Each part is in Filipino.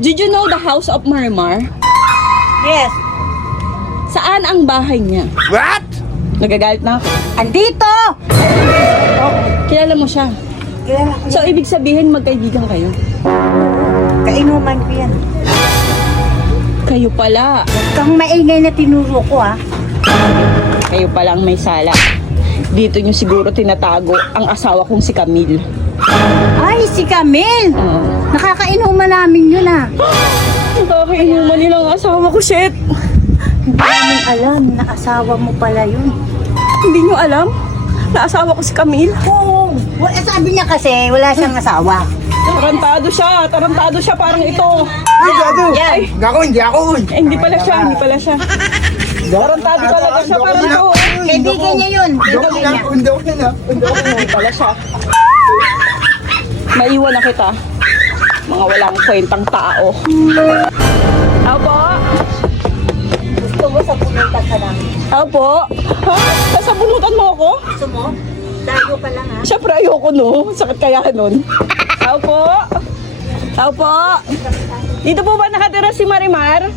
Did you know the house of Marimar? Yes. Saan ang bahay niya? What? Nagagalit na ako. Andito! Kilala mo siya. Kilala ko. So, ibig sabihin magkaibigan kayo. Kainuman ko yan. Kayo pala. Huwag kang maingay na tinuro ko ha. Kayo pala ang may sala. Dito niyo siguro tinatago ang asawa kong si Camille. Ay, si Camille! Nakakainuman namin yun ha. Nakakainuman nilang asawa ko, shit. Hindi namin alam na asawa mo pala yun. Hindi niyo alam na asawa ko si Camille? Oo. Sabi niya kasi wala siyang asawa. Tarantado siya parang ito. Ay, gago! Yan. Gago, hindi ako! Eh, hindi pala siya. Tarantado talaga siya parang ito. Kaibigan niya yun. Kaibigan niya. Hindi pala siya. Maiwan na kita. Mga walang kwentang tao. Opo. Gusto mo sa pumunta ka namin. Opo. Ha? Sasabunutan mo ako? Gusto mo? Dayo ka lang ha. Siyempre ayoko no. Sakit kaya nun. Opo. Opo. Dito po ba nakatira si Marimar?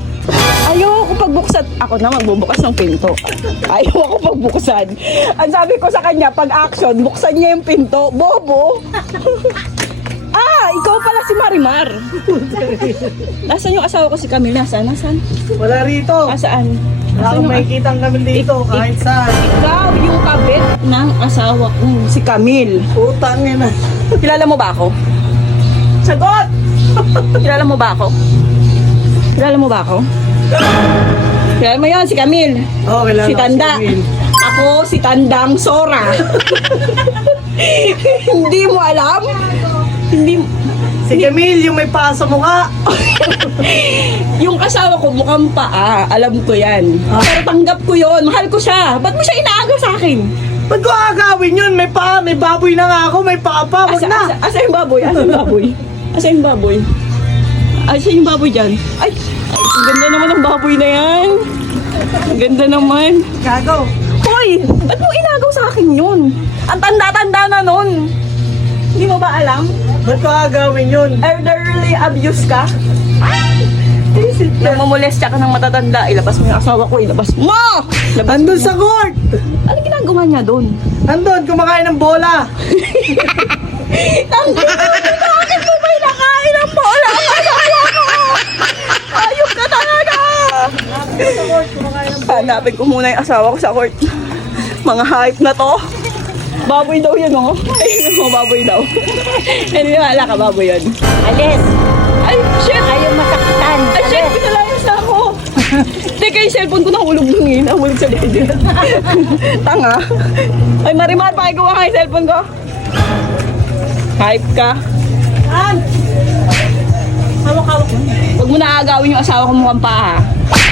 Ayoko pagbuksan. Ako na magbubukas ng pinto. Ayoko pagbuksan. Ang sabi ko sa kanya, pag action, buksan niya yung pinto. Bobo. Ikaw pala si Marimar. Nasaan yung asawa ko si Camille? Nasaan? Wala rito. Nasaan? Wala akong makikita ang kami dito kahit saan. Ikaw yung kabit ng asawa ko, si Camille. Utang yan na. Kilala mo ba ako? Sagot! Kilala mo ba ako? Kilala mo ba ako? Kilala mo yun, si Camille. Oo, kilala Si ko Tanda. Camille. Ako, si Tandang Sora. Hindi mo alam? Hindi Si Camille, yung may paa sa mukha. Yung asawa ko mukhang paa. Alam ko yan. Pero tanggap ko yun. Mahal ko siya. Ba't mo siya inaaga sa akin? Ba't ko agawin yun? May paa, may baboy na nga ako, may paa pa. Wag na. Asa yung baboy? Asa yung baboy? Asa yung baboy? Asa yung baboy dyan? Ay, ang ganda naman ng baboy na yan. Ang ganda naman. Gago. Hoy, ba't mo inagaw sa akin yun? Ang tanda-tanda na nun. Hindi mo ba alam? Ba't ko agawin yun? Elderly abuse ka? Nang mamolestya ka ng matatanda, ilabas mo yung asawa ko, ilabas mo! Labas Andun sa court. Ano ginagawa niya doon? Andun, kumakain ng bola. Bakit mo may nakain ang bola ang asawa ko? Ayok ka talaga! Hanapin ko muna yung asawa ko sa court. Mga hype na to. Baboy daw yun, oh. Ayun mo, baboy daw. Hindi wala ka, baboy yun. Alis. Ay, shit! Ayaw masaktan. Ay, shit! Pinalayas na ako! Teka, yung cellphone ko nahulog dun eh. Nahulog sa likod yun. Tanga. Ay, Marimar, pakigawa ka yung cellphone ko. Hype ka. An? Hawak-hawak mo. Huwag mo naagawin yung asawa ko mukhang pa, ha?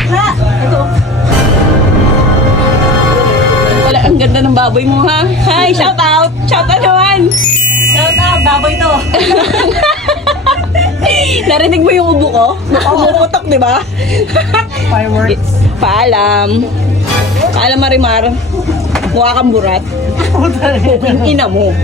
Ha? Ito. Wala, ang ganda ng baboy mo, ha? Hi, shout out! Shout out naman! Shout out, baboy to. Narinig mo yung ubo ko? Umuutok, di ba? Fireworks. Paalam. Paalam, Marimar. Mukha kang burat. Yung ina mo.